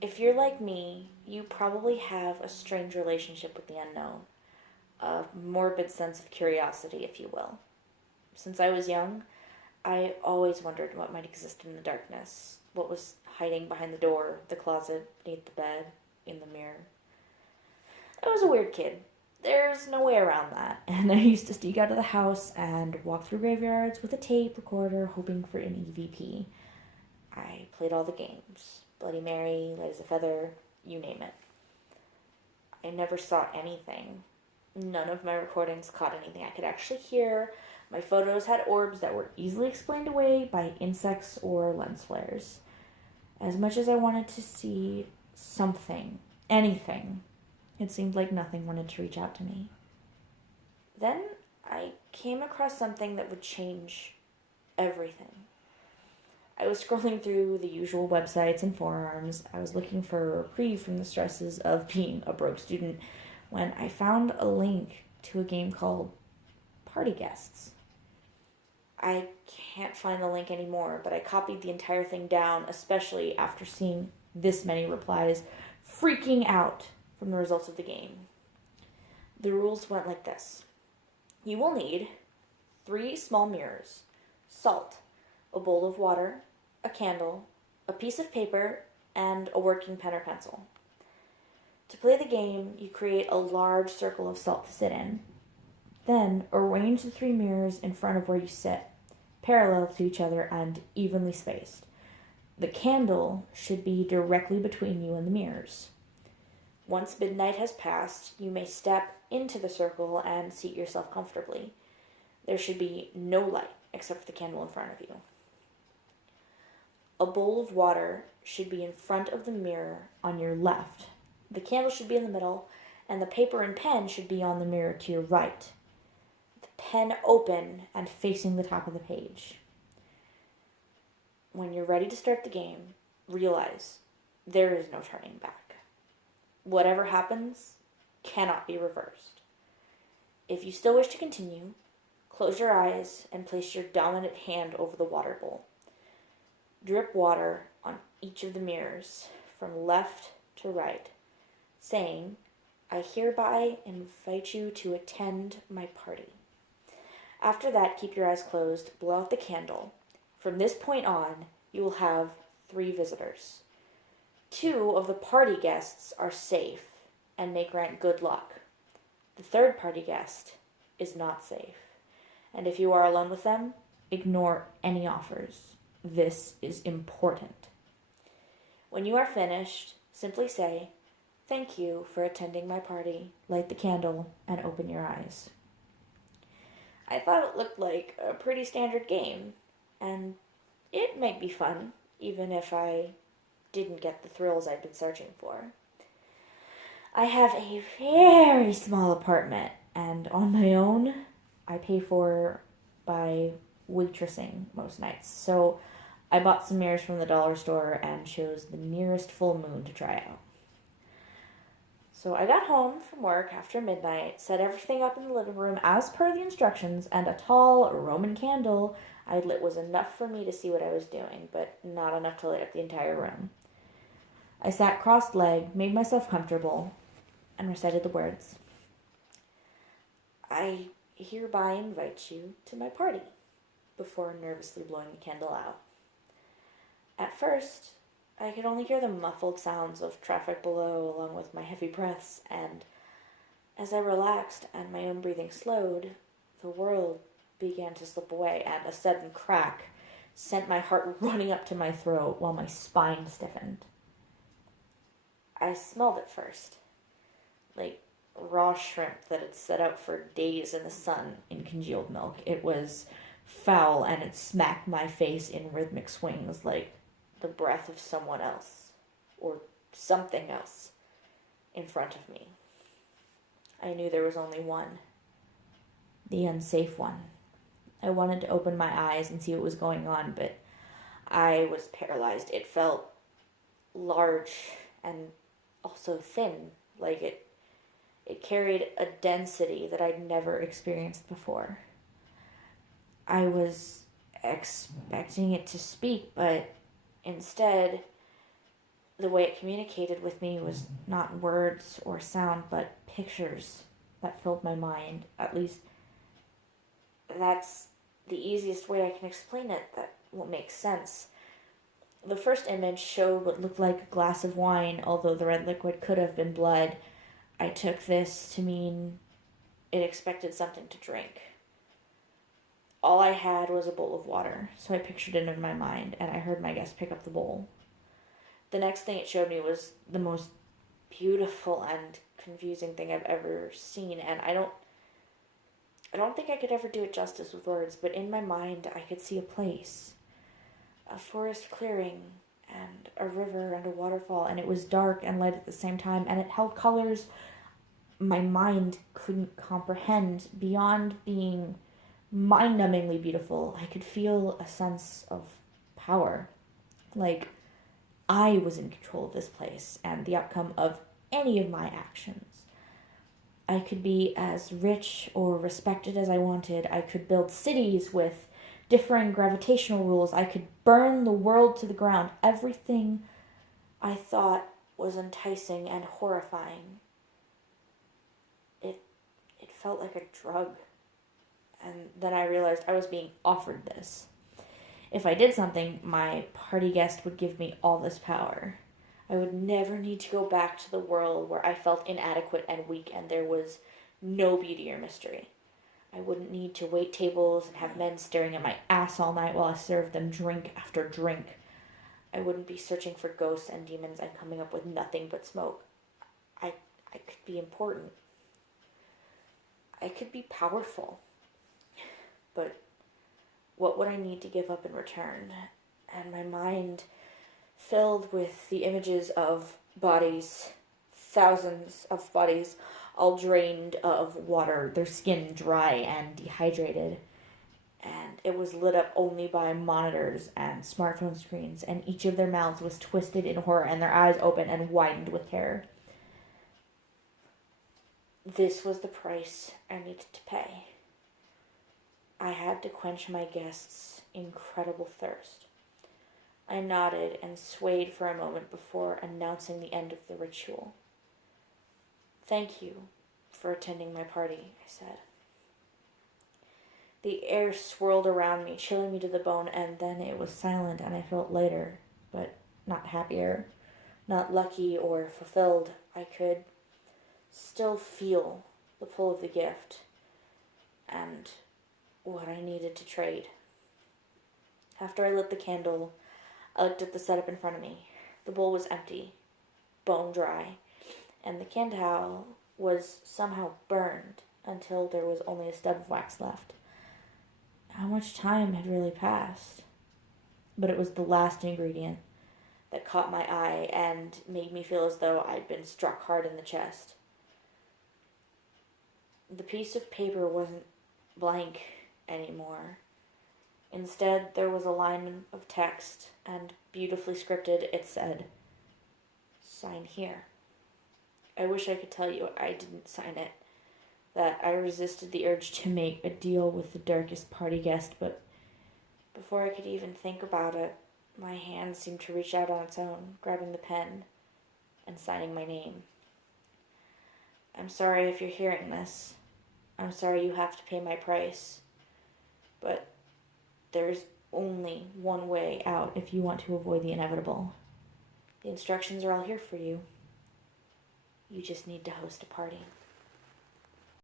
If you're like me, you probably have a strange relationship with the unknown, a morbid sense of curiosity, if you will. Since I was young, I always wondered what might exist in the darkness, what was hiding behind the door, the closet, beneath the bed, in the mirror. I was a weird kid. There's no way around that. And I used to sneak out of the house and walk through graveyards with a tape recorder hoping for an EVP. I played all the games. Bloody Mary, Light as a Feather, you name it. I never saw anything. None of my recordings caught anything I could actually hear. My photos had orbs that were easily explained away by insects or lens flares. As much as I wanted to see something, anything, it seemed like nothing wanted to reach out to me. Then I came across something that would change everything. I was scrolling through the usual websites and forums. I was looking for a reprieve from the stresses of being a broke student when I found a link to a game called Party Guests. I can't find the link anymore, but I copied the entire thing down, especially after seeing this many replies freaking out from the results of the game. The rules went like this. You will need 3 small mirrors, salt, a bowl of water, a candle, a piece of paper, and a working pen or pencil. To play the game, you create a large circle of salt to sit in. Then arrange the 3 mirrors in front of where you sit, parallel to each other and evenly spaced. The candle should be directly between you and the mirrors. Once midnight has passed, you may step into the circle and seat yourself comfortably. There should be no light except for the candle in front of you. A bowl of water should be in front of the mirror on your left. The candle should be in the middle, and the paper and pen should be on the mirror to your right. The pen open and facing the top of the page. When you're ready to start the game, realize there is no turning back. Whatever happens cannot be reversed. If you still wish to continue, close your eyes and place your dominant hand over the water bowl. Drip water on each of the mirrors from left to right, saying, I hereby invite you to attend my party. After that, keep your eyes closed, blow out the candle. From this point on, you will have 3 visitors. 2 of the party guests are safe and may grant good luck. The 3rd party guest is not safe. And if you are alone with them, ignore any offers. This is important. When you are finished, simply say, thank you for attending my party, light the candle, and open your eyes. I thought it looked like a pretty standard game, and it might be fun, even if I didn't get the thrills I'd been searching for. I have a very small apartment, and on my own, I pay for by waitressing most nights. So I bought some mirrors from the dollar store and chose the nearest full moon to try out. So I got home from work after midnight, set everything up in the living room as per the instructions, and a tall Roman candle I'd lit was enough for me to see what I was doing, but not enough to light up the entire room. I sat crossed-legged, made myself comfortable, and recited the words. I hereby invite you to my party, before nervously blowing the candle out. At first, I could only hear the muffled sounds of traffic below along with my heavy breaths, and as I relaxed and my own breathing slowed, the world began to slip away, and a sudden crack sent my heart running up to my throat while my spine stiffened. I smelled it first, like raw shrimp that had set out for days in the sun in congealed milk. It was foul, and it smacked my face in rhythmic swings like the breath of someone else, or something else, in front of me. I knew there was only one. The unsafe one. I wanted to open my eyes and see what was going on, but I was paralyzed. It felt large and also thin, like it carried a density that I'd never experienced before. I was expecting it to speak, but instead, the way it communicated with me was not words or sound, but pictures that filled my mind. At least that's the easiest way I can explain it, that will make sense. The first image showed what looked like a glass of wine, although the red liquid could have been blood. I took this to mean it expected something to drink. All I had was a bowl of water, so I pictured it in my mind, and I heard my guest pick up the bowl. The next thing it showed me was the most beautiful and confusing thing I've ever seen, and I don't think I could ever do it justice with words, but in my mind I could see a place, a forest clearing, and a river and a waterfall, and it was dark and light at the same time, and it held colors my mind couldn't comprehend. Beyond being mind-numbingly beautiful, I could feel a sense of power, like I was in control of this place and the outcome of any of my actions. I could be as rich or respected as I wanted. I could build cities with differing gravitational rules. I could burn the world to the ground. Everything I thought was enticing and horrifying. It felt like a drug. And then I realized I was being offered this. If I did something, my party guest would give me all this power. I would never need to go back to the world where I felt inadequate and weak and there was no beauty or mystery. I wouldn't need to wait tables and have men staring at my ass all night while I served them drink after drink. I wouldn't be searching for ghosts and demons and coming up with nothing but smoke. I could be important. I could be powerful. But what would I need to give up in return? And my mind filled with the images of bodies, thousands of bodies, all drained of water, their skin dry and dehydrated. And it was lit up only by monitors and smartphone screens, and each of their mouths was twisted in horror and their eyes open and widened with terror. This was the price I needed to pay. I had to quench my guests' incredible thirst. I nodded and swayed for a moment before announcing the end of the ritual. "Thank you for attending my party," I said. The air swirled around me, chilling me to the bone, and then it was silent and I felt lighter, but not happier, not lucky or fulfilled. I could still feel the pull of the gift and what I needed to trade. After I lit the candle, I looked at the setup in front of me. The bowl was empty, bone dry, and the candle was somehow burned until there was only a stub of wax left. How much time had really passed? But it was the last ingredient that caught my eye and made me feel as though I'd been struck hard in the chest. The piece of paper wasn't blank anymore. Instead, there was a line of text, and beautifully scripted, it said, "Sign here." I wish I could tell you I didn't sign it, that I resisted the urge to make a deal with the darkest party guest, but before I could even think about it, my hand seemed to reach out on its own, grabbing the pen and signing my name. I'm sorry if you're hearing this. I'm sorry you have to pay my price. But there's only one way out if you want to avoid the inevitable. The instructions are all here for you. You just need to host a party.